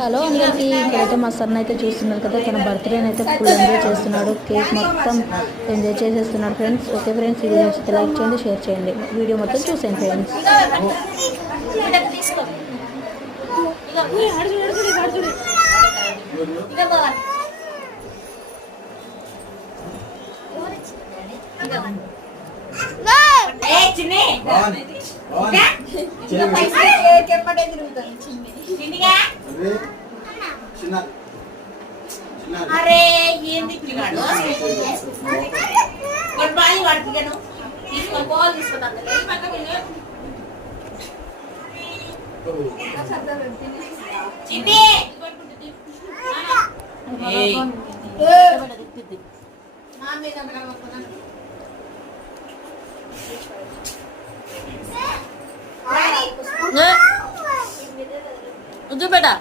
Hello అందరికీ, ఇక్కడైతే మా సన్ అయితే చూస్తున్నారు కదా, తన బర్త్డేని అయితే ఫుల్ ఎంజాయ్ చేస్తున్నాడు. కేక్ మొత్తం ఎంజాయ్ చేసేస్తున్నాడు ఫ్రెండ్స్. ఓకే ఫ్రెండ్స్, వీడియో నచ్చితే లైక్ చేయండి, షేర్ చేయండి, వీడియో మొత్తం చూసేయండి ఫ్రెండ్స్. అరే ఏంది పిల్లాడు బాయి వాడుతున్నాను తీసుకో బాల్ తీసుకున్నాను చిన్ని చూపెట్టా